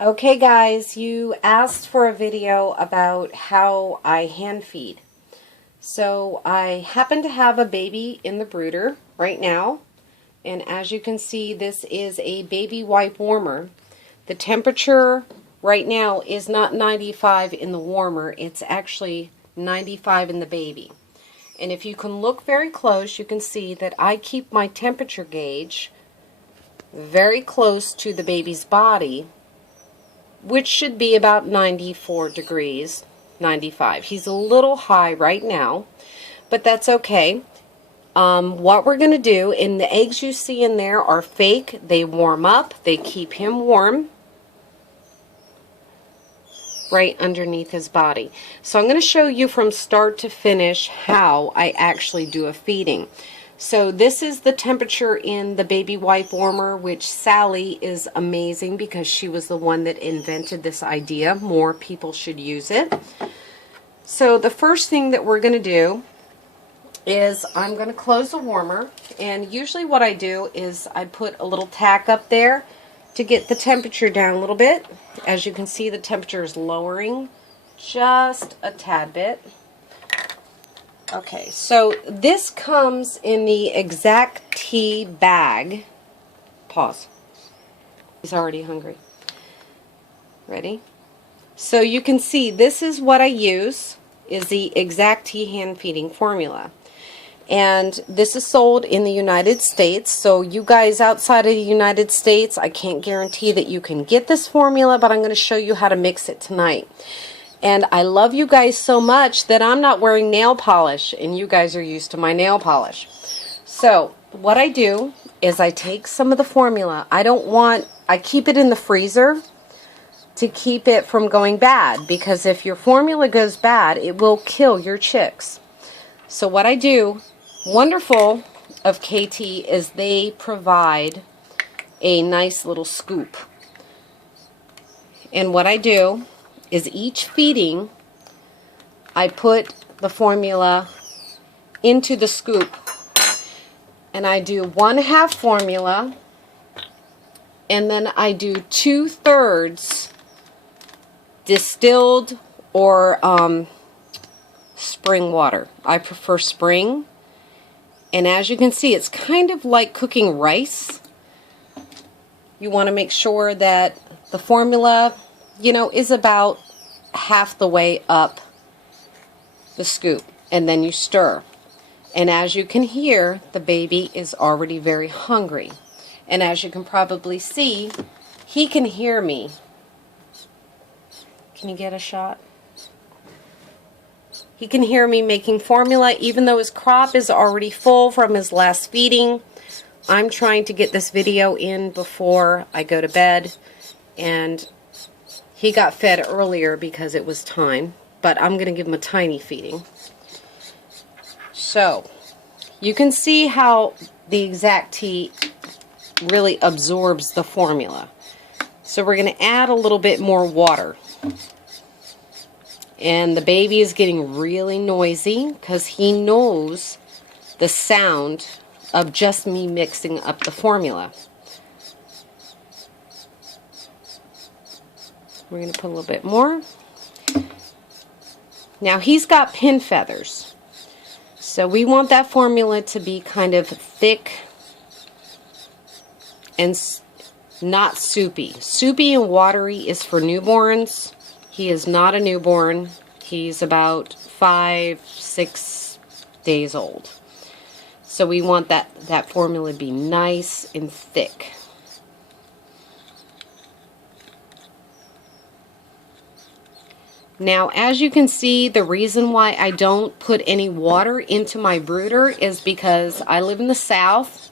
Okay guys, you asked for a video about how I hand feed. So I happen to have a baby in the brooder right now, and as you can see, this is a baby wipe warmer. The temperature right now is not 95 in the warmer, it's actually 95 in the baby. And if you can look very close, you can see that I keep my temperature gauge very close to the baby's body, which should be about 94 degrees, 95. He's a little high right now, but that's okay. What we're going to do, and the eggs you see in there are fake. They warm up. They keep him warm right underneath his body. So I'm going to show you from start to finish how I actually do a feeding. So this is the temperature in the baby wipe warmer, which Sally is amazing because she was the one that invented this idea. More people should use it. So the first thing that we're going to do is I'm going to close the warmer, and usually what I do is I put a little tack up there to get the temperature down a little bit. As you can see, the temperature is lowering just a tad bit. Okay, so this comes in the Exact Tea bag. Pause. He's already hungry. Ready? So you can see this is what I use, is the Exact Tea hand feeding formula. And this is sold in the United States, so you guys outside of the United States, I can't guarantee that you can get this formula, but I'm going to show you how to mix it tonight. And I love you guys so much that I'm not wearing nail polish, and you guys are used to my nail polish. So what I do is I take some of the formula. I keep it in the freezer to keep it from going bad, because if your formula goes bad, it will kill your chicks. So what I do, wonderful of KT, is they provide a nice little scoop. And what I do is each feeding, I put the formula into the scoop, and I do 1/2 formula, and then I do 2/3 distilled or spring water. I prefer spring, and as you can see, it's kind of like cooking rice. You want to make sure that the formula, is about half the way up the scoop, and then you stir. And as you can hear, the baby is already very hungry. And as you can probably see, he can hear me. Can you get a shot? He can hear me making formula, even though his crop is already full from his last feeding. I'm trying to get this video in before I go to bed, and he got fed earlier because it was time, but I'm going to give him a tiny feeding. So, you can see how the Exact Tea really absorbs the formula. So we're going to add a little bit more water. And the baby is getting really noisy because he knows the sound of just me mixing up the formula. We're going to put a little bit more. Now he's got pin feathers, so we want that formula to be kind of thick and not soupy. Soupy and watery is for newborns. He is not a newborn. He's about 5-6 days old. So we want that formula to be nice and thick. Now, as you can see, the reason why I don't put any water into my brooder is because I live in the South,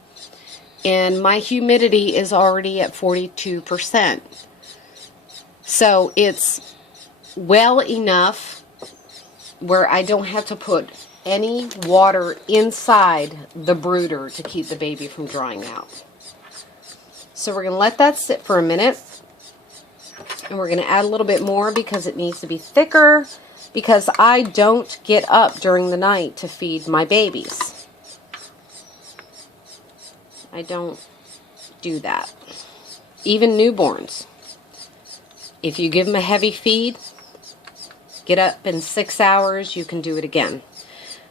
and my humidity is already at 42%. So it's well enough where I don't have to put any water inside the brooder to keep the baby from drying out. So we're going to let that sit for a minute. And we're going to add a little bit more because it needs to be thicker, because I don't get up during the night to feed my babies. I don't do that. Even newborns. If you give them a heavy feed, get up in 6 hours, you can do it again.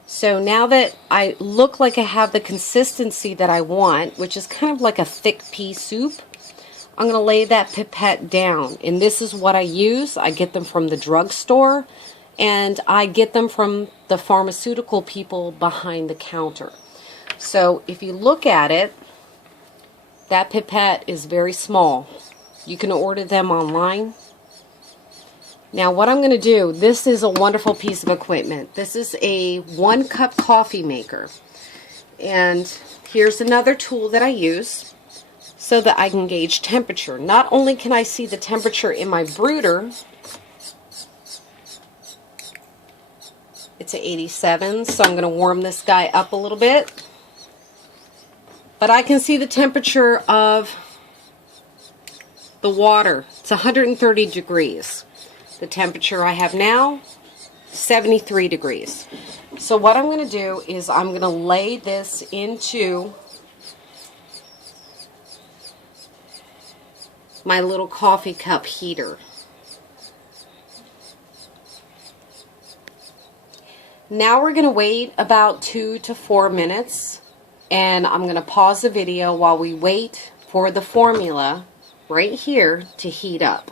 So now that I look like I have the consistency that I want, which is kind of like a thick pea soup, I'm going to lay that pipette down. And this is what I use. I get them from the drugstore, and I get them from the pharmaceutical people behind the counter. So if you look at it, that pipette is very small. You can order them online. Now what I'm going to do, this is a wonderful piece of equipment. This is a 1-cup coffee maker. And here's another tool that I use so that I can gauge temperature. Not only can I see the temperature in my brooder, it's at 87, so I'm going to warm this guy up a little bit. But I can see the temperature of the water. It's 130 degrees. The temperature I have now, 73 degrees. So what I'm going to do is I'm going to lay this into my little coffee cup heater. Now we're going to wait about 2 to 4 minutes, and I'm going to pause the video while we wait for the formula right here to heat up.